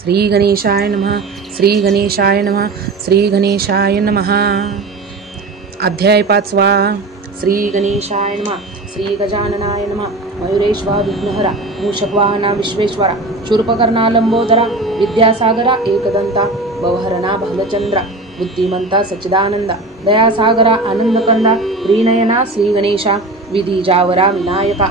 श्री गणेशाय नमः. श्री गणेशाय नमः. श्री गणेशाय नमः. अध्याय 5. श्री गणेशाय नमः. श्री गजाननाय नमः. मयुरेश्वा विघ्नहरा मूषकवाहना विश्वेश्वरा शूर्पकर्णा लंबोदरा विद्यासागरा एकदंता भवहरणा भलचंद्रा बुद्धिमंता सच्चिदानंदा दयासागरा आनंदकंदा श्रीनयना श्री गणेशा विधिजावरा विनायका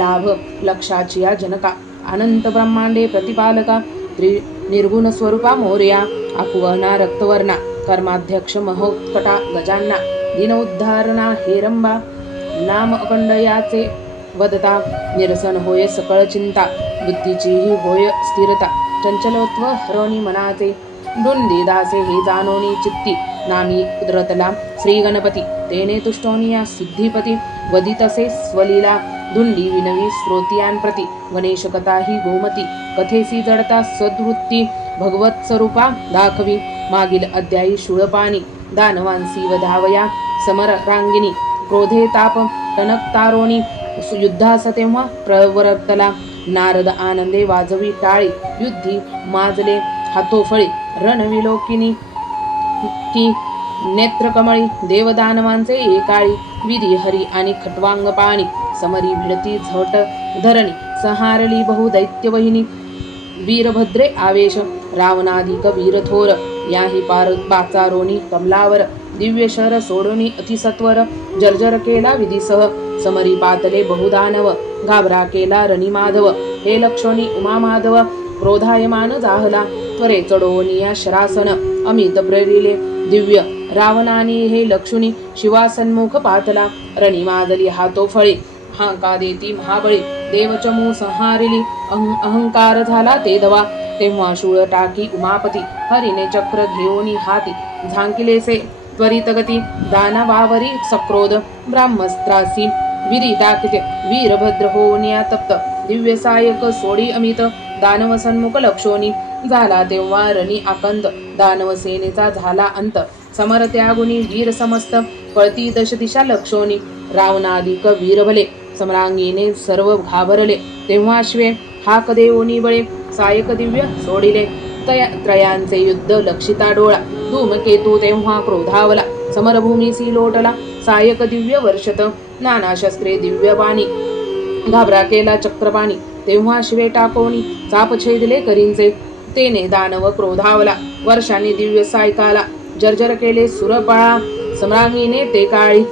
लाभ लक्षाचिया जनका अनंत ब्रह्मांडे प्रतिपालका निर्गुण स्वरूपा मोरया आकुवना रक्तवर्णा कर्माध्यक्ष महोत्कटा गजान्ना दिन उद्धारणा हेरंबा नाम अखंड याचे वदता निरसन होय सकळ चिंता बुद्धीचीही होय स्थिरता चंचलत्व हरवणी मनाचे डुंदी दासे हे जाणोनी चित्ती नामी उदरतला श्री गणपती तेने तुष्टोनी या सिद्धिपती वदितसे स्वलीला धुंडी विनवी स्रोतियांप्रती गणेश कथा ही गोमती कथेसी जडता सद्वृत्ती भगवत स्वरूपा दाखवी मागील अध्यायी शूळपाणी दानवांसी वधावया समर रांगिणी क्रोधे ताप टनक तारोणी युद्धास तेव्हा प्रवर्तला नारद आनंदे वाजवी टाळी युद्धी माजले हातोफळी रणविलोकिनी की नेत्रकमळी देवदानवांचे एकाळी विधी हरी आणि खटवांग पाणी समरी भिडती झट धरणी संहारली बहुदैत्य वहिनी वीरभद्रे आवेश रावणाधिक वीरथोर याही पार बाचारोनी कमलावर दिव्य शर सोडोनी अतिसत्वर जर्जर केला विधीसह समरी पातले बहुदानव घाबरा केला रणी-माधव हे लक्षणी उमामाधव क्रोधायमान जाहला त्वरे चढोनिया शरासन अमित प्रेरिले दिव्य रावणाने हे लक्षुनी शिवासन्मुख पातला रणी-मादली हातोफळी हांका देती महाबळी देवचमू संहारिली अहंकार झाला ते दवा तेव्हा शूळ टाकी उमापती हरिने चक्र घेऊनी हाती झांकिलेसे त्वरित गती दानवावरी सक्रोध ब्राह्मस्त्रासी विरी टाकिते वीरभद्र होनिया तप्त दिव्य सायक सोडी अमित दानव सन्मुख लक्षोनी झाला तेव्हा रणी आकंद दानव सेनेचा झाला अंत समर त्यागुनी वीर समस्त कळती दश दिशा लक्षोनी रावणाधिक वीरभले सम्रांगीने सर्व घाबरले तेव्हा शिवे हाक देवोनी बळे सायक दिव्य सोडिले त्रयांचे युद्ध लक्षिता डोळा धूमकेतू तेव्हा क्रोधावला समरभूमीसी लोटला सायक दिव्य वर्षत नाना शस्त्रे दिव्य बाणी घाबरा केला चक्रपाणी तेव्हा शिवे टाकोनी चाप छेदले करींचे तेने दानव क्रोधावला वर्षाने दिव्य सायकाला जर्जर केले सुरपळा सम्रांगीने ते काळी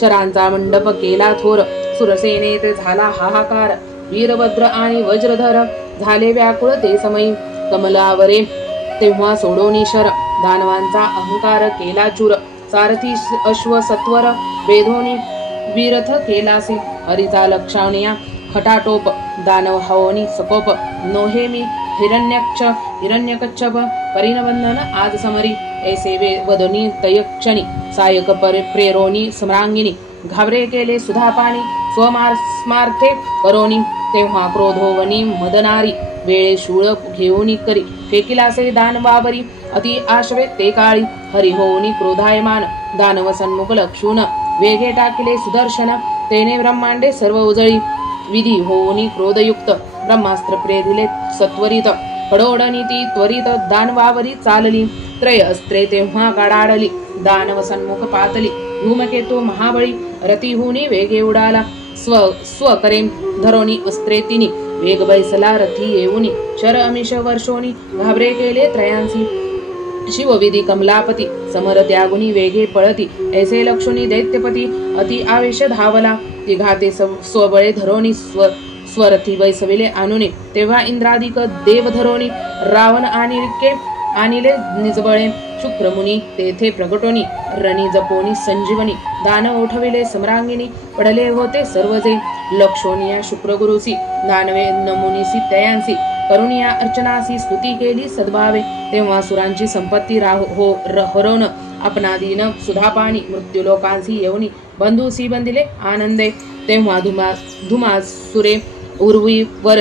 शरांचा मंडप केला थोर सुरसेनेत झाला हाहाकार वीरभद्र आणि वज्रधर झाले व्याकुळ ते समयी कमलावरे तेव्हा सोडोनी शर दानवांचा अहंकार केला चूर सारथी अश्व सत्वर वेधोनी वीरथ केलासे हरिचा लक्षावनिया खटाटोप दानव हवोनी सकोप नोहेमी हिरण्यकच्छप परिणबंधन आज समरी ऐसे वदनी तयक्षणी सायक प्रेरोनी सम्रांगिनी घाबरे केले सुधापाणी स्वमार्थे करोनी तेव्हा क्रोधोवनी मदनारी वेळे शूळ घेऊनी करी फेकिलासे दानवावरी अति आश्वे ते काळी हरी होऊनी क्रोधायमान दानव सन्मुख लक्षून वेगे टाकिले सुदर्शन तेने ब्रह्मांडे सर्व उजळी विधी होऊनी क्रोधयुक्त ब्रह्मास्त्र प्रेरिले सत्वरित कडोडनीती त्वरित दानवावरी चालली त्रय अस्त्रे तेव्हा काढाडली दानव सन्मुख पातली धूमकेतू महाबळी रतीहुनी वेगे उडाला स्वकरेन धरोनी अस्त्रे तिनी वेग बैसला रथी येऊनी शर अमिष वर्षोनी घाबरे केले त्रयांसी शिवविधी कमलापती समर त्यागुनी वेगे पळती ऐसे लक्षुनी दैत्यपती अति आवेश धावला तिघाते स्वबळे धरोनी स्वरथी बैसविले आणुने तेव्हा इंद्रादिक देव धरोनी रावण आणि रिक्के आणिले निजबळे शुक्रमुनी तेथे प्रगटोनी रणी जपोनी संजीवनी दानव उठविले सम्रांगिनी पडले होते सर्वजे लक्षोनिया शुक्रगुरुसी दानवे नमुनीसी तयांसी करुणिया अर्चनासी स्तुती केली सद्भावे तेव्हा सुरांची संपत्ती हरवण आपणादीन सुधापाणी मृत्यूलोकांसी येऊनी बंधूसी बंदिले आनंदे तेव्हा धुमासुरे उर्वीवर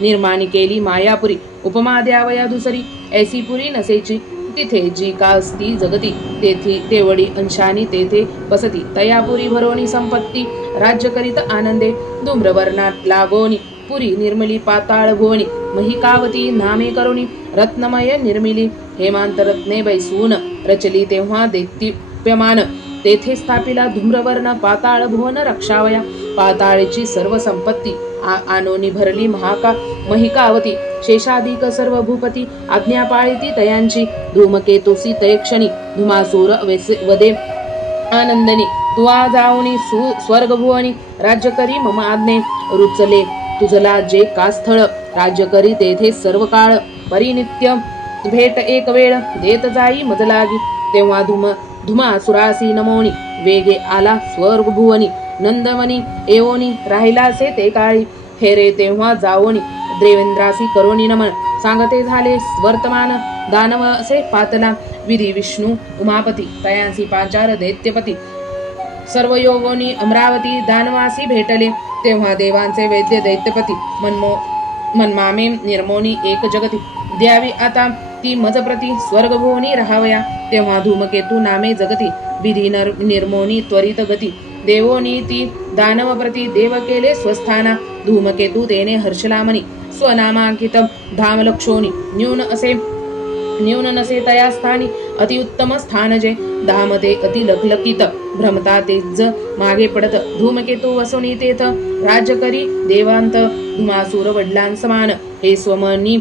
निर्माणी केली मायापुरी उपमा द्यावया दुसरी ऐसी पुरी नसेची तिथे जी का असती जगती तेथे तेवढी अंशानी तेथे बसती तयापुरी भरोनी संपत्ती राज्य करीत आनंदे धूम्रवर्णात लागोनी पुरी निर्मली पाताळ भुवनी महिकावती नामे करुणी रत्नमय निर्मिली हेमांत रत्ने बैसून रचली तेव्हा दैत्यप्यमान तेथे स्थापिला धूम्रवर्ण पाताळ भुवन रक्षावया पाताळीची सर्व संपत्ती आनोनी भरली महिकावती शेषाधिक सर्व भूपती आज्ञा पाळिती तयांची धूमकेतुसी तयक्षणी धुमासूर वदे आनंदनी तुवा जाऊनी स्वर्गभुवनी राज्य करी मम आज्ञे रुचले तुझला जे का स्थळ राज्य करी तेथे सर्व काळ परिनित्य भेट एक वेळ देत जाई मजलागी तेव्हा धुमासुरासी नमोनी वेगे आला स्वर्गभुवनी नंदवनी एवोनी राहिलासे ते काळी फेरे तेव्हा जावोनी देवेंद्रासी करोनी नमन सांगते झाले वर्तमान दानव असे पातला विधी विष्णू उमापती तयांसी पाचार दैत्यपती सर्व योगोनी अमरावती दानवासी भेटले तेव्हा देवांचे वैद्य दैत्यपती मनमामे निर्मोनी एक जगती द्यावी आता ती मजप्रती स्वर्गभुवनी राहावया तेव्हा धूमकेतू नामे जगती विधी निर्मोनी त्वरित गती देवोनी ती दानवप्रती देव केले स्वस्थाना धूमकेतू तेने हर्षलामणी स्वनामांकित धामलक्षोनी न्यून नसे तया स्थानी अतिउत्तम स्थान जे धामते अति लखलकित भ्रमता तेज मागे पडत धूमकेतू वसुनी तेथ राज्य करी देवांत धुमासूर वडिलां समान हे स्वमनी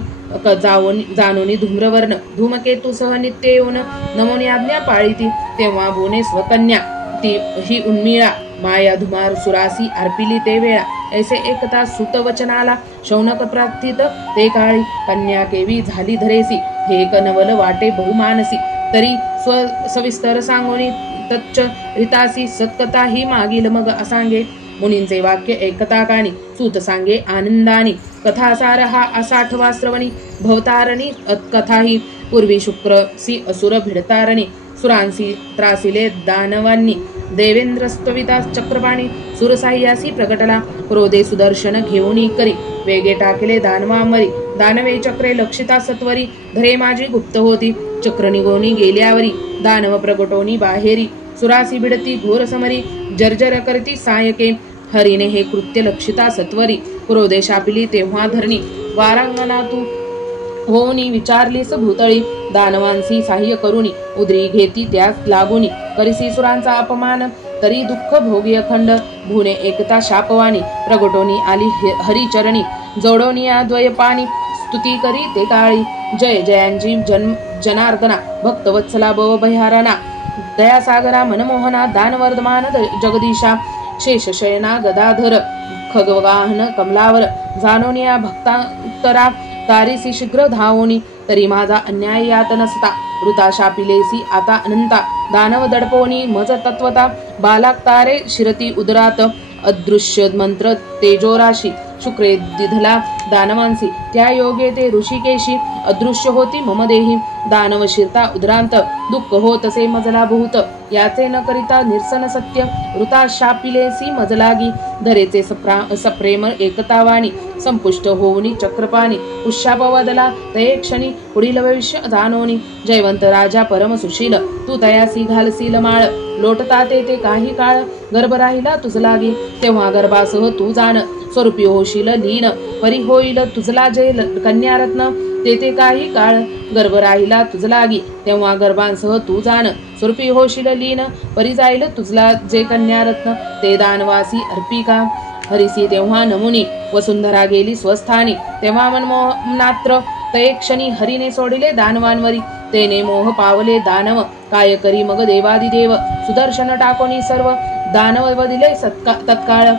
जाणोनी धूम्रवर्ण धूमकेतू सह नित्य येऊन नमोनी आज्ञा पाळिती तेव्हा बोने स्वकन्या ती ही उन्मिळा माया धुमार सुरासी अर्पिली ते वेळा ऐसे एकता सुत वचनाला शौनक प्रार्थित ते काळी कन्या केवी झाली धरेसी हे कनवल वाटे बहुमानसी तरी सविस्तर सांगोनी तच्च रितासी सत्कथा ही मागील मग असांगे मुनींचे वाक्य एकता कानी सूत सांगे आनंदानी कथासार हा असाठवा श्रवणी भवतारणी कथा ही पूर्वी शुक्रसी असुर भिडतारणी सुरांसी त्रासिले दानवांनी देवेंद्रस्तविता चक्रपाणी सुरसाह्यासी प्रकटला क्रोधे सुदर्शन घेऊनी करी वेगे टाकले दानवांवरी दानवे चक्रे लक्षिता सत्वरी धरे माझी गुप्त होती चक्र निघोनी गेल्यावरी दानव प्रगटोनी बाहेरी सुरासी भिडती घोर समरी जर्जर करती सायके हरीने हे कृत्य लक्षिता सत्वरी क्रोधे शापिली तेव्हा धरणी वारांगणातू होऊनी विचारलीस भूतळी दानवांसी साह्य करुणी उदरी घेती त्यास लागुनी करिसी सुरांचा अपमान तरी दुःख भोगी अखंड भुने एकता शापवानी प्रगटोनी आली हरिचरणी जोडोनी द्वयपानी स्तुती करी ते काळी जय जयांजी जनार्दना भक्तवत्सला भयारणा दयासागरा मनमोहना दानवर्धमान जगदीशा शेषशयना गदाधर खगवाहन कमलावर जाणोनिया भक्तांतरा तारीसी शीघ्र धावोनी तरी माझा अन्याय यात नसता वृता शापिलेसी आता अनंता दानव दडपोनी मज तत्वता बालाक तारे शिरती उदरात अदृश्य मंत्र तेजोराशी शुक्रे दिधला दानवांसी त्या योगे ते ऋषिकेशी अदृश्य होती मम देही दानव शिरता उदरांत दुःख होतसे मजला बहुत याचे न करिता निरसन सत्य वृता शापिलेसी मजलागी धरेचे सप्रेम एकतावाणी संपुष्ट होऊनी चक्रपाणी उशापवदला तये क्षणी पुढील भविष्य जाणोनी जयवंत राजा परम सुशील तू तयासी घालसील माळ लोटता ते काही काळ गर्भ राहिला तुझलागी तेव्हा गर्भासह तू जाण स्वरूपी होशील लीन परी होईल तुझला जय कन्यारत्न ते काही काळ गर्भ राहिला तुझलागी तेव्हा गर्भांसह तू जाण स्वरूपी होशील लीन परी जाईल तुझला जे कन्यारत्न ते दानवासी अर्पिका हरिसी तेव्हा नमुनी वसुंधरा गेली स्वस्थानी तेव्हा मनमोहनात्र तये क्षणी हरीने सोडिले दानवांवरी तेने मोह पावले दानव काय करी मग देवादिदेव सुदर्शन टाकोनी सर्व दानव वदिले तत्काळ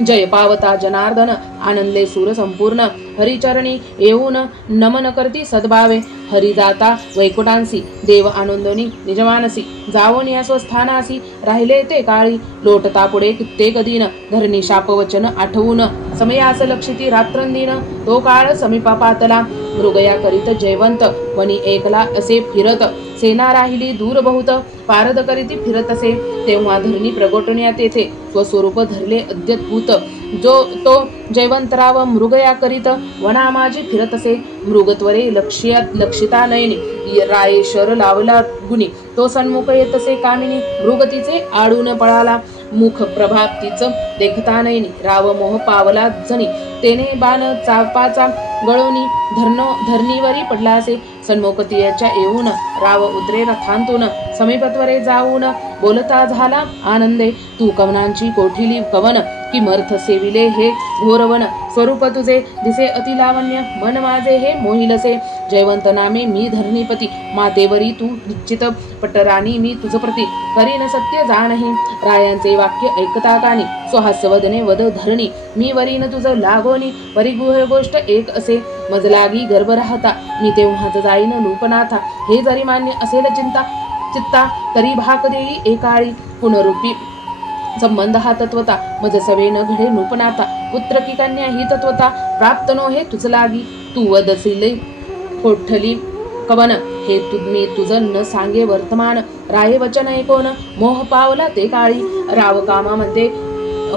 जय पावता जनार्दन आनंदले सूर संपूर्ण हरिचरणी येऊन नमन करती सद्भावे हरी जाता वैकुंठांसी देव आनंदोनी निजमानसी जावोन या स्वस्थानासी राहिले ते काळी लोटता पुढे कित्येक दिन धरणी शापवचन आठवून समयास लक्षिती रात्रंदिन तो काळ समीपा पातला मृगया करीत जयवंत वनी एकला असे फिरत सेना राहिली दूर बहुत पारद करीती फिरत असे तेव्हा धरणी प्रगटण्या तेथे स्वस्वरूप धरले अद्भुत जो तो जयवंतराव मृगया करीत वना माझी फिरतसे मृगत्वरे लक्षिता नयनी राये शर लावला गुणी तो सन्मुख येतसे कामिनी मृगतीचे आडून पळाला मुख प्रभातीच देखता नयनी राव मोह पावला जणी तेने बाण चापाचा गळोनी धरणीवरी पडला असे सन्मुखतीयाच्या येऊन राव उतरे रथांतून समीपत्वरे जाऊन बोलता झाला आनंदे तू कवनांची कोठिली कवन की मर्थ सेविले हे घोरवन स्वरूप तुझे दिसे अति लावण्य मन माझे हे मोहिलसे जयवंत नामे मी धरणीपती मातेवरी तू निश्चित पटराणी मी तुझ प्रती करीन सत्य जाणही रायांचे वाक्य ऐकता कानी स्वहास्यवदने वद धरणी मी वरीन तुझ लागोनी परिगुह गोष्ट एक असे मजलागी गर्भ राहता मी तेव्हाच जाईन लूपनाथा हे जरी मान्य असेल चित्ता तरी भाक देई एकाळी पुनरुपी संबंध हा तत्वता मज सवे न घडे नूपनाता पुत्र की कन्या ही तत्वता प्राप्त नो हे तुझ लागी तू वदसिले कोठली कवन हे मी तुझ न सांगे वर्तमान राये वचन ऐकोन मोह पावला ते काळी राव कामामध्ये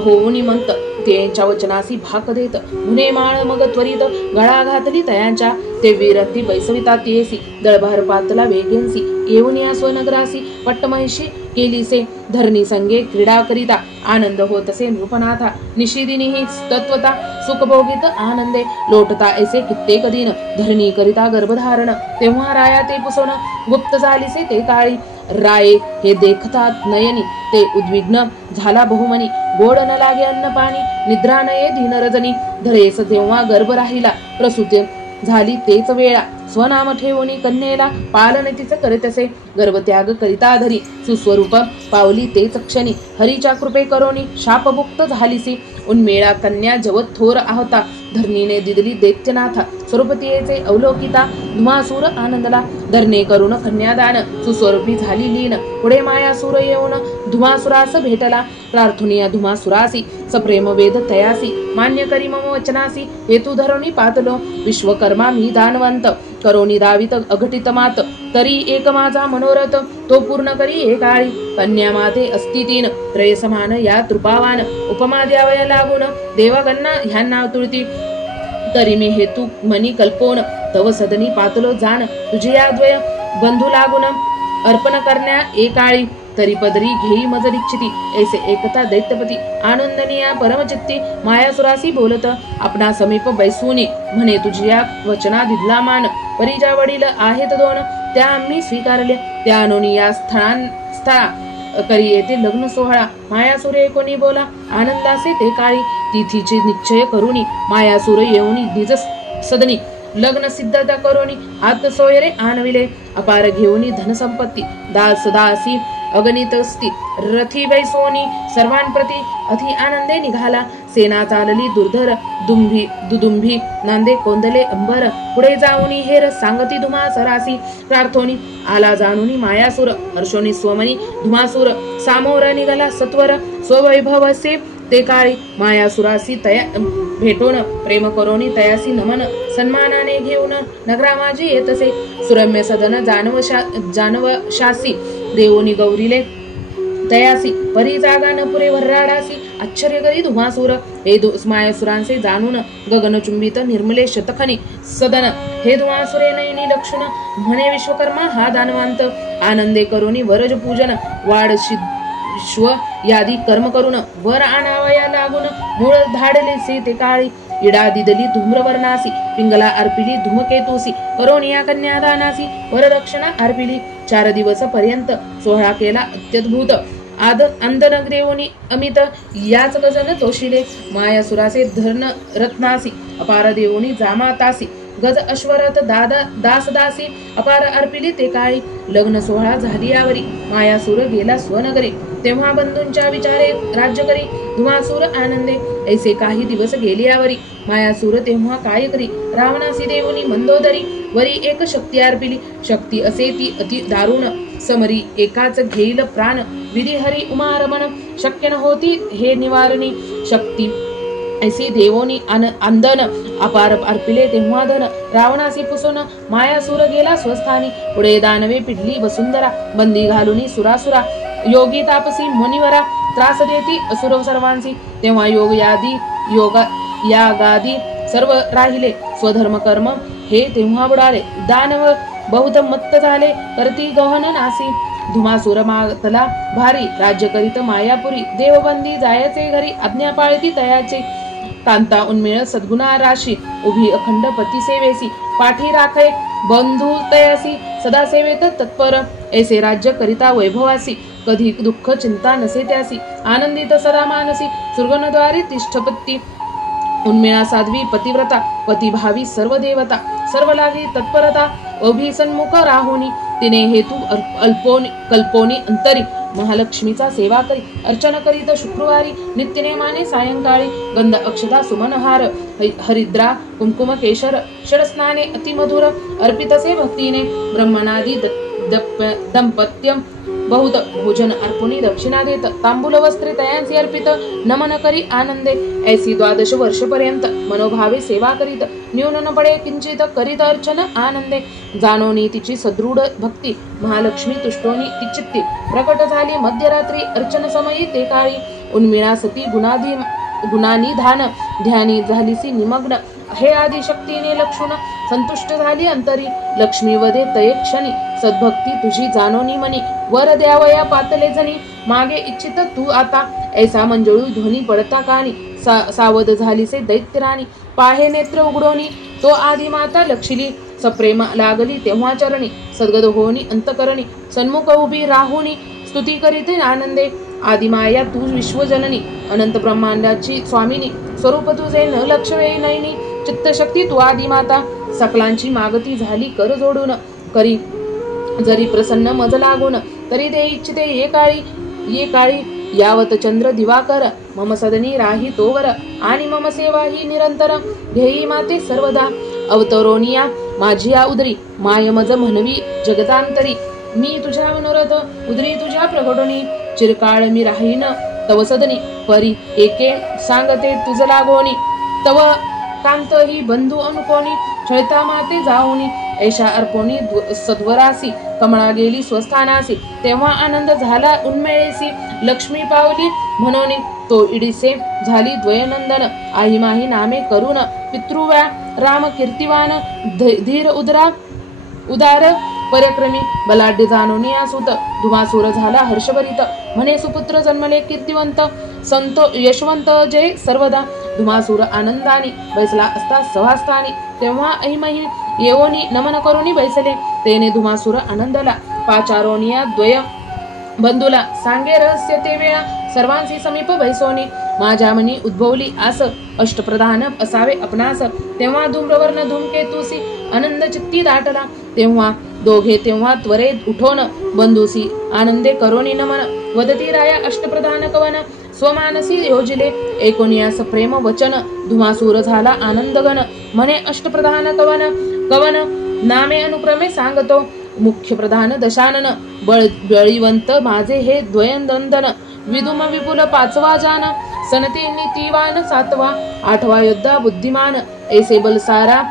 होऊनी म्हणत त्यांच्या वचनासी भाक देत मुने माळ मग त्वरित गळा घातली तयांच्या ते विरक्ती बैसविता तेसी दळभार पातला वेगेंसी येऊन या स्वनगरासी पट्टमहिषी केलीसे धरणी संगे क्रीडा करिता आनंद होतसे नृपनाथा निशिदिनी ही तत्वता सुखभोगित आनंदे लोटता ऐसे कित्येक दिन धरणी करिता गर्भधारण तेव्हा राया ते पुसवण गुप्त झालीसे ते काळी राये हे देखतात नयनी ते उद्विग्न झाला बहुमनी गोड न लागे अन्न पाणी निद्रा नये दीन रजनी धरेस तेव्हा गर्भ राहिला प्रसूती झाली तेच वेळा स्वनाम ठेवणी कन्येला पालन तिचे करीतसे गर्भत्याग करिता धरी सुस्वरूप पावली तेच क्षणी हरीच्या कृपे करोनी शापमुक्त झालीसी उन्मेळा कन्या जवत थोर आहता धरणीने दिदली दैत्यनाथा स्वरूपतीयेचे अवलोकिता धुमासूर आनंदला धरणे करून कन्यादान सुस्वरूपी झाली लीन पुढे मायासूर येऊन धुमासुरास भेटला प्रार्थुनिया धुमासुरासी सप्रेम वेद तयासी मान्य करी मम वचनासी हेतू धरोनी पातलो विश्वकर्मा मी दानवंत करोनी दावित अघटित मात तरी एक माझा मनोरथ तो पूर्ण करी एकाळी कन्या माते अस्ति तीन त्रय समान या तृपावान उपमा द्यावया लागून देवागन्ना ह्यांना तुळती तरी मी हेतू मनी कल्पोन तव सदनी पातलो जाण तुझे या द्वय बंधू लागून अर्पण करण्या एकाळी तरी पदरी घेई मज दीक्षिती ऐसे एकता दैत्यपती आनंदनिया परमचित्ती मायासुरासी बोलत आपणा समीप बैसूनी म्हणे तुझ्या वचना दिदला मान परिजा वडील आहेत दोन त्या आम्ही स्वीकारले त्या अनुनी या स्थळा करी येते लग्न सोहळा मायासुरे कोणी बोला आनंदासे ते काळी तिथीचे निश्चय करुनी मायासुर येऊनी निज सदनी लग्न सिद्धता करोनी आत सोयरे आणविले अपार घेऊनी धनसंपत्ती दास दासी अगणित असती रथी बैसोनी सर्वांप्रती अति आनंदे निघाला सेना चालली दुर्धर दुदुंभी नांदे कोंदले अंबर पुढे जाऊनी हेर सांगती धुमासरासी प्रार्थोनी आला जाणूनी मायासुर हर्षोनी स्वमनी धुमासुर सामोर निघाला सत्वर स्ववैभवसे ते काळी मायासुरासी तया भेटून प्रेम करोनी तयासी नमन सन्मानाने घेऊन नगरा माझी येतसे सुरम्य सदन जानवशासी देवोनी गौरीले तयासी परी जागा न पुरे वर्राडासी आश्चर्य करी धुमासूर हे मायासुरांचे जाणून गगनचुंबित निर्मले शतखनी सदन हे धुमासुरे नयनी लक्षण म्हणे विश्वकर्मा हा दानवांत आनंदे करोनी वरज पूजन वाड श्व यादी कर्म करून वर आणावया लागून मूळ धाडले से ते काळी इडा दिदली धूम्रवर्णासी पिंगला अर्पिली धूमकेतुसी करोनिया कन्यादानासी वरदक्षिणा अर्पिली 4 दिवस पर्यंत सोहळा केला अत्यद्भुत अंधनग्रेवनी अमित याच गजन तोशिले मायासुरासे धर्ण रत्नासी अपार देवनी जामातासी गज अश्वरथ दासदासी अपार अर्पिली ते काळी लग्न सोहळा झाली यावरी मायासूर गेला स्वनगरी तेव्हा बंधूंच्या विचारे राज्य करी धुमासूर आनंदे ऐसे काही दिवस गेले यावरी मायासूर तेव्हा काय करी रावणासी देवनी मंदोदरी वरी एक शक्ती अर्पिली शक्ती असे ती अति दारुण समरी एकाच घेईल प्राण विधी हरी उमारमण शक्य न होती हे निवारणी शक्ती ऐसी देवोनी अंदन अपार अर्पिले तेव्हा धन रावणासी पुसून मायासूर गेला स्वस्थानी पुढे दानवे पिढली वसुंधरा बंदी घालुनी सुरासुरा योगी तापसी मुनिवरा त्रास देती असुर सर्वांसी. तेव्हा यागादी सर्व राहिले, स्वधर्म कर्म हे तेव्हा बुडाले. दानव बहुत मत्त झाले, करती गहन नासी. धुमासूर मागतला भारी, राज्य करीत मायापुरी. देवबंदी जायचे घरी, आज्ञा पाळती तयाचे. कांता उन्मेळ सद्गुणा राशी, उभी अखंड पती सेवेसी. पाठी राखे बंधू तयासी, सदा सेवेत तत्पर. ऐसे राज्य करिता वैभवासी, कधी दुःख चिंता नसे त्यासी. आनंदित सदा मानसी, सुरगणद्वारी तिष्ठपती. उन्मेळा साध्वी पतिव्रता, पतिभावी सर्व देवता. सर्व लागी तत्परता, अभिसन्मुख राहुनी. तिने हेतू कल्पोनी अंतरी, महालक्ष्मीचा सेवा करी. अर्चन करीत शुक्रवारी, नित्यनेमाने सायंकाळी. गंध अक्षता सुमनहार, हरिद्रा कुंकुम केशर. षडस्नाने अतिमधुर, अर्पितसे भक्तीने. ब्रह्मणादी दंपत्यम बहुत भोजन अर्पुनी दक्षिणा देत. तांबूल वस्त्रे तयांसी अर्पित, नमन करी आनंदे. ऐसी 12 वर्षपर्यंत मनोभावे सेवा करीत. न्यून न पडे किंचित, करीत अर्चन आनंदे. जाणोनी तिची सदृढ भक्ती, महालक्ष्मी तुष्टोनी ती चित्ती. प्रकट झाली मध्यरात्री, अर्चन समयी ते काळी. उन्मिळा सती गुणानिधान, ध्यानी झालीसी निमग्न. हे आदिशक्तीने लक्षुण, संतुष्ट झाली अंतरी. लक्ष्मी वदे तये क्षणी, सद्भक्ती तुझी जाणोनी मनी. वर द्यावया पातले जनी, मागे इच्छित तू आता. ऐसा मंजळू ध्वनी पडता कानी, सावध झालीसे दैत्यराणी. पाहे नेत्र उघडोनी, तो आधी माता लक्षिली. सप्रेम लागली तेव्हा चरणी, सद्गद होनी अंतकरणी. सन्मुख उभी राहुनी, स्तुती करीते आनंदे. आदिमाया तू विश्वजननी, अनंत ब्रह्मांडाची स्वामिनी. स्वरूप तुझे न लक्ष वेळी नयनी, चित्तशक्ती तू आदिमाता. सकलांची मागती झाली कर जोडून, करी जरी प्रसन्न मज लागून. तरी दे इच्छिते ये काळी, यावत चंद्र दिवाकर. मम सदनी राही तोवर, आणि मम सेवा ही निरंतर. ध्येयी माते सर्वदा, अवतरोनिया माझी या उदरी. माय मज म्हणवी जगतांतरी, मी तुझ्या मनोरथ उदरी तुझ्या प्रगटोनी. चिरकाळ मी राहीन तव सदनी, परी एके सांगते तुझ लागोनी. तव कांत ही बंधू अनुकोनी, छळता माते जाऊनी. ऐशा अर्पोनी सद्वरासी, कमळा गेली स्वस्थानासी. तेव्हा आनंद झाला उन्मेळेसी, लक्ष्मी पावली म्हणून तो इडीसे झाली द्वयनंदन. आई माही नामे करून, पितृव्या राम कीर्तिवान. धीर उदार पराक्रमी, बलाढ्य जाणोनी आसूत. धुमासूर झाला हर्षभरित, म्हणे सुपुत्र जन्मले कीर्तिवंत. संत यशवंत जय सर्वदा. धुमासूर आनंदानी बैसला असता सभास्थानी. तेव्हा ऐमही येवोनी नमन करोनी बैसले. तेने धुमासूर आनंदला, पाचारोनिया द्वय बंधूला. सांगे रहस्य ते वेळा, सर्वांशी समीप बैसोनी. माझ्या मनी उद्भवली आस, अष्टप्रधान असावे आपणास. तेव्हा धूम्रवर्ण धूमकेतुसी, आनंद चित्ती दाटला. तेव्हा त्वरेत उठोन, बंधुसी आनंदे करोनी नमन. वदती राया अष्टप्रधान कवन, स्वमानसी योजिले. एकोनियास प्रेम वचन, धुमासूर झाला आनंदगण. म्हणे अष्टप्रधान कवन नामे अनुक्रमे सांगतो. मुख्य प्रधान दशानन, बळीवंत माझे हे द्वयनंदन. विदुम विपुल 5वा जान, सनती नीतिवान 7वा. 8वा योद्धा बुद्धिमान, ऐसे बलसारा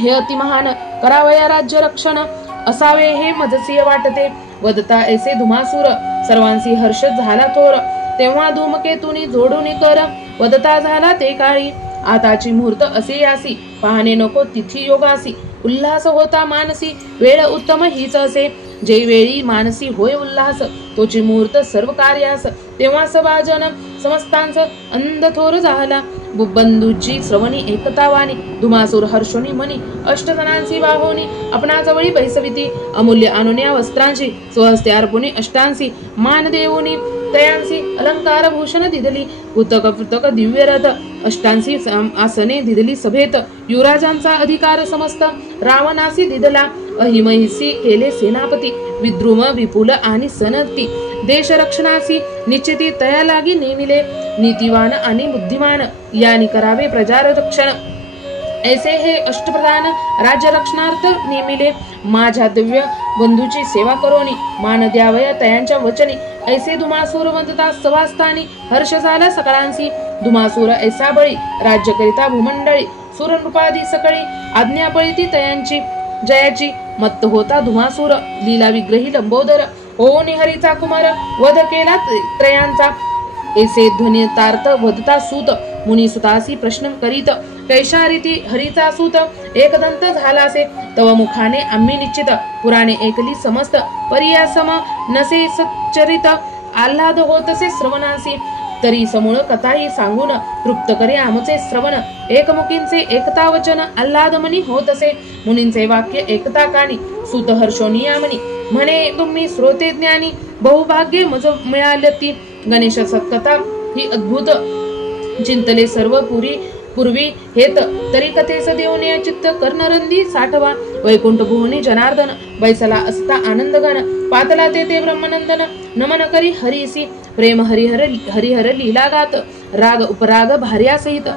हे अतिमहान. करावया राज्य रक्षण, असावे हे मजसीय वाटते. वदता ऐसे धुमासूर, सर्वांशी हर्ष झाला थोर. तेव्हा धूमकेतुनी जोडून कर, वदता झाला ते काळी. आताची मुहूर्त असे यासी, पाहणे नको तिथी योगासी. उल्हास होता मानसी, वेळ उत्तम हीच असे. जे वेळी मानसी होय उल्हास, तोची मुहूर्त सर्व कार्यास. तेव्हा सभाजन समस्तांच अंधथोर झाला. बंधूची श्रवणी एकतावानी, धुमासूर हर्षोनी मनी. अष्टजनांशी वाहोनी आपणाजवळी बैसविती. अमूल्य अनुन्या वस्त्रांशी, स्वहस्ते अर्पुनी अष्टांशी. मान देऊनी त्रयांशी, अलंकार भूषण दिदली. पुतक दिव्य रथ, अष्टांशी आसने दिदली सभेत. युवराजांचा अधिकार समस्त, रावणासी दिदला. अहिमहिसी केले सेनापती, विद्रुम विपुल आणि सनती. देश रक्षणासी निश्चिती तया लागी नेमिले. नीतिवान आणि बुद्धिमान, यानी करावे प्रजारक्षण. ऐसे हे अष्टप्रधान राज्य रक्षणार्थ नेमिले. माझ्या दिव्य बंधूची सेवा करोनी, मान द्यावया तयांच्या वचनी. ऐसे धुमासूर वंदता सभास्थानी, हर्ष झाला सकळांसी. धुमासूर ऐसा बळी, राज्य करिता भूमंडळी. सुरनृपादी सकळी, आज्ञा पळिती तयांची. जयाची मत्त होता धुमासूर, लीला विग्रही लंबोदर. हो निहरीचा कुमार, वध केला त्रयांचा. ऐसे ध्वनितार्थ वदता सूत मुनी सुतासी प्रश्न करीत कैशा रीती हरीचा सूत एकदंत झालासे तव मुखाने आम्ही निश्चित पुराणे ऐकली समस्त पर्यासम नसे सच्चरित आल्हाद होतसे श्रवणासी तरी समूळ कथाही सांगून तृप्त करे आमचे श्रवण एकमुखींचे एकता वचन आल्हादमनी होतसे मुनींचे वाक्य एकता काणी सूत हर्षोनियामनी म्हणे तुम्ही श्रोते ज्ञानी बहुभाग्य मज मिळालती गणेश सत्कथा ही अद्भुत चिंतले सर्व पूर्वी हेत तरी कथेस देऊने चित्त कर्णरंदी साठवा वैकुंठ भुवनी जनार्दन बैसला असता आनंदगण पातला ते ब्रह्मनंदन नमन करी हरीसी प्रेम हरिहर लीला गात राग उपराग भार्या सहित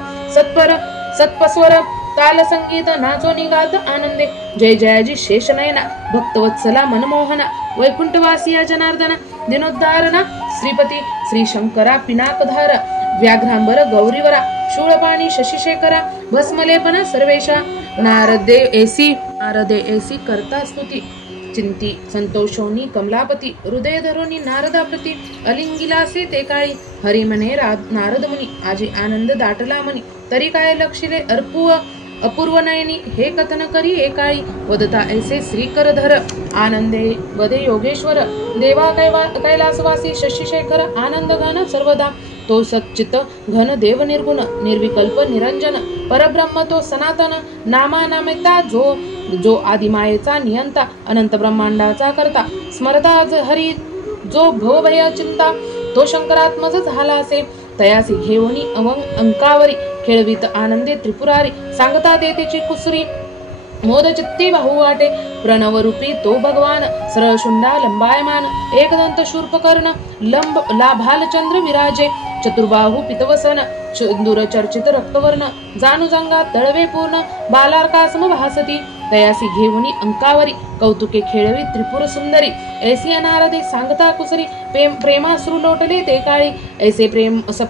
सत्पस्वर ताल संगीत नाचो निगात आनंदे जय जयाजी शेषनयना भक्तवत्सला मनमोहना वैकुंठवासिया जनार्दना दिनोद्धारणा श्रीपती श्री शंकरा पिनाकधार व्याघ्रांबर गौरीवरा शूळपाणी शशिशेखरा भस्मलेपन सर्वेशा नारदे एसी करता स्तुती चिंती संतोषोनी कमलापती हृदय धरोनी नारदाप्रती अलिंगिलासे ते काळी हरी म्हणे नारद मुनी आजी आनंद दाटला मनी तरी काय लक्षिले अपूर्व नयनी हे कथन करी एकाळी वदता ऐसे श्रीकरधर आनंदे वदे योगेश्वर देवा कैलासवासी शशिशेखर आनंद घन सर्वदा तो सच्चित घन देव निर्गुण निर्विकल्प निरंजन परब्रह्म तो सनातन नामानामिता जो आदिमायेचा नियंता अनंत ब्रह्मांडाचा करता स्मरता हरी जो भवभय चिंता तो शंकरात्मज झाला असे तयासी घेऊनी अंकावरी खेळवीत आनंदे त्रिपुरारी सांगता देतेची कुसरी मोद चित्ती बाहू वाटे प्रणव रूपी तो भगवान सरळ शुंडा लंबायमान एकदंत शूर्पकर्ण लाभालचंद्र विराजे चतुर्बाहू पितवसन चंदुर चर्चित रक्तवर्ण जाणू जांगा तळवे पूर्ण बालार्कासम भासती तयासी घेऊनी अंकावरी कौतुके खेळवी त्रिपुर सुंदरी ऐसी नारदे सांगता कुसरी प्रेमाश्रू लोटले ते काळी ऐसे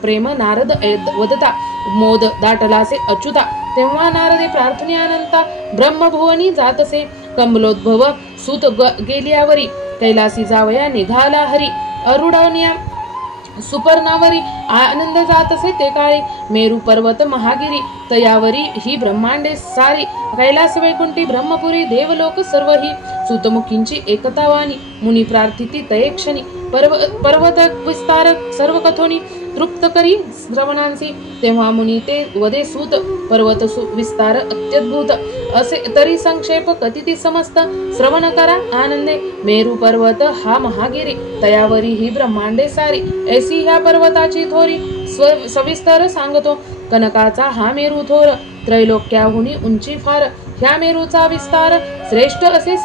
प्रेम नारद वदता मोद दाटलासे अच्युता तेव्हा नारदे प्रार्थनेअनंता ब्रह्मभुवनी जातसे कमलोद्भव सूत गेल्यावरी कैलासी जावया निघाला हरी अरुडनिया सुपर्णावरी आनंद जातसे ते काळी मेरू पर्वत महागिरी तयावरी ही ब्रह्मांडे सारी कैलास वैकुंठी ब्रह्मपुरी देवलोक सर्व ही सुतमुखींची एकतावानी मुनी प्रार्थिती तयेक्षणी पर्वत विस्तारक सर्व कथोनी तृप्त करी श्रवणांसी तेव्हा मुनी ते वदे सूत पर्वत विस्तार अत्यद्भुत असे तरी संक्षेप कथिती समस्त श्रवण करा आनंदे मेरू पर्वत हा महागिरी तयावरी ही ब्रह्मांडे सारी ऐसी ह्या पर्वताची थोरी सविस्तर सांगतो कनकाचा हा मेरू थोर त्रैलोक्याहुनी उंची फार ह्या मेरूचा विस्तार श्रेष्ठ असे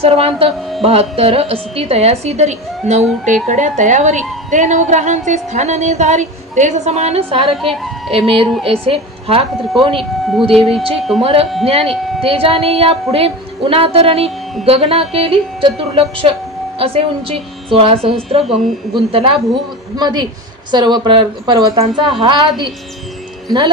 सर्वांत 72 असती तयासी दरी 9 टेकड्या तयावरी ते नवग्रहांचे स्थान निर्धारी तेज समान सारखे मेरू ऐसे हा त्रिकोणी भूदेवीचे कुमार ज्ञानी तेजाने या पुढे उन्हातरणी गगना केली चतुर्लक्ष असे उंची 16 सहस्त्र गुंतला भूमधी सर्व पर्वतांचा हा आदी न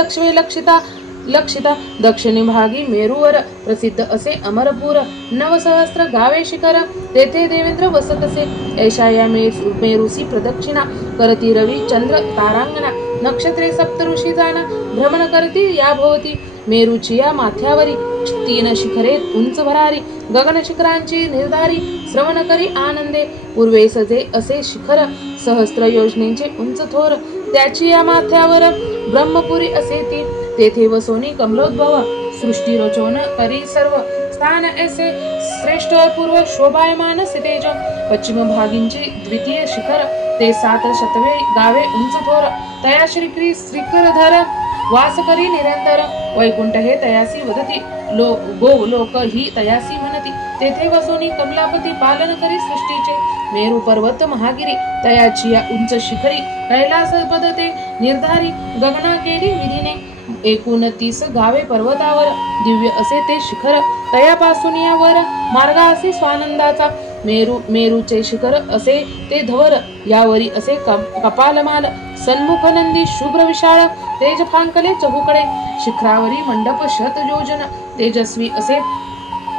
लक्षिता दक्षिणी भागी मेरूवर प्रसिद्ध असे अमरपूर 9सहस्त्र गावे शिखर तेथे देवेंद्र वसत असे ऐशा या मेरूसी प्रदक्षिणा करती रवी चंद्र तारांगणा नक्षत्रे सप्तऋषी जाना भ्रमण करती या भोवती मेरूची या माथ्यावरी 3 शिखरे उंच भरारी गगन शिखरांची निर्धारी श्रवण करी आनंदे पूर्वे सजे असे शिखर सहस्त्र योजनेचे उंच थोर त्याची या माथ्यावर ब्रह्मपुरी असे ती तेथे वसोनी कमलोद्भव सृष्टी रचोन करी सर्व स्थान ऐसे श्रेष्ठ पूर्व शोभायमान सितेज पश्चिम भागींचे द्वितीय शिखर ते 7 शतवे गावे उंच थोर तया श्रीकरधर वास करी निरंतर वैकुंठ हे तयासी वदती लोक ही तयासी म्हणती तेथे वसोनी कमलापती पालन करी सृष्टीचे मेरू पर्वत महागिरी तयाची या उंच शिखरी कैलास पदते निर्धारी गगना केली विधीने 29 गावे पर्वतावर दिव्य असे ते शिखर तयापासून यावर मार्ग असे स्वानंदाचा मेरूचे शिखर असे ते धवर यावरी असे कपालमाल सन्मुख नंदी शुभ्र विशाळ तेज फांकले चहूकडे शिखरावरी मंडप शत योजन तेजस्वी असे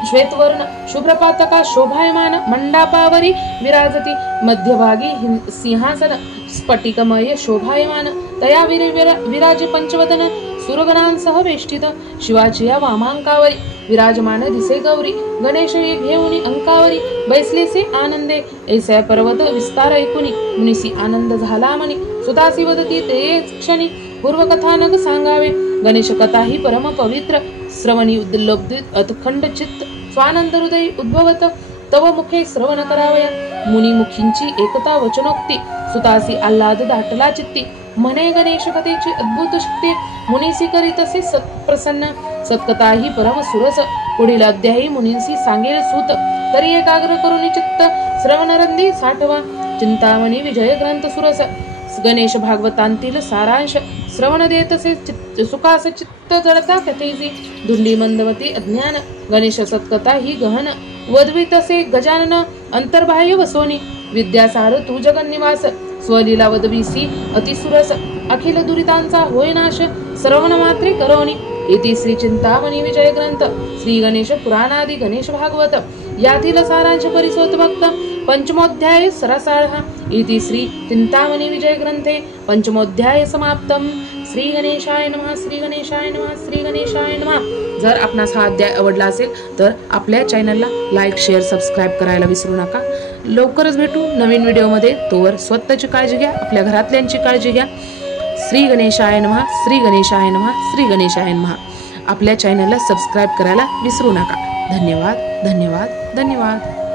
श्वेतवर्ण शुभ्रपातका शोभायमान मंडापावरी विराजती मध्यभागी सिंहासन स्फटिकमय शोभायमान तया विराजे पंचवदन सुरगणांसह वेष्टित शिवाची या वामांकावरी विराजमान दिसे गौरी गणेश घेऊनी अंकावरी बैसलेसे आनंदे ऐसे पर्वत विस्तार ऐकुनी मुनिसी आनंद झाला मनी सुदासी वदती ते क्षणी पूर्वकथानक सांगावे गणेश कथा ही परम पवित्र श्रवणी उद्लब्धित अतखंड चित्त स्वानंद हृदय उद्भवत तव मुखे श्रवण करावया मुनी मुखींची एकता वचनोक्ती सुतासी आल्हाद दाटला चित्ती म्हणे गणेश कथेची अद्भुत शक्ती मुनीसी करीतसे सत्प्रसन्न सत्कथा ही परम सुरस पुढील अध्यायी मुनींसी सांगेल सूत तरी एकाग्र करून चित्त श्रवणरंदी साठवा चिंतामणी विजय ग्रंथ सुरस गणेश भागवतांतील सारांश श्रवण देतसे सुखास चित्त जडता कथेसी धुंडी मंदवती अज्ञान गणेश सत्कथा ही गहन वदवितसे गजानन अंतर्बाह्य वसोनी विद्यासार तू जगन्निवास स्वलीला वदविसी अतिसुरस अखिल दुरितांचा होय नाश श्रवण मात्रे करोनी इति श्री चिंतामणी विजय ग्रंथ श्री गणेश पुराणादि गणेश भागवत यातील सारांश परिसोत भक्त पंचमोध्याय सरसाळहा इति श्री चिंतामणी विजय ग्रंथे पंचमोध्याय समाप्तम श्री गणेशाय नमः श्री गणेशाय नमः श्री गणेशाय नमः। जर आपणास हा अध्याय आवडला असेल तर आपल्या चॅनलला लाईक शेअर सबस्क्राईब करायला विसरू नका। लवकरच भेटू नवीन व्हिडिओमध्ये। तोवर स्वतःची काळजी घ्या, आपल्या घरातल्यांची काळजी घ्या। श्री गणेशाय नमः श्री गणेशाय नमः श्री गणेशाय नमः। आपल्या चॅनलला सबस्क्राईब करायला विसरू नका। धन्यवाद धन्यवाद धन्यवाद।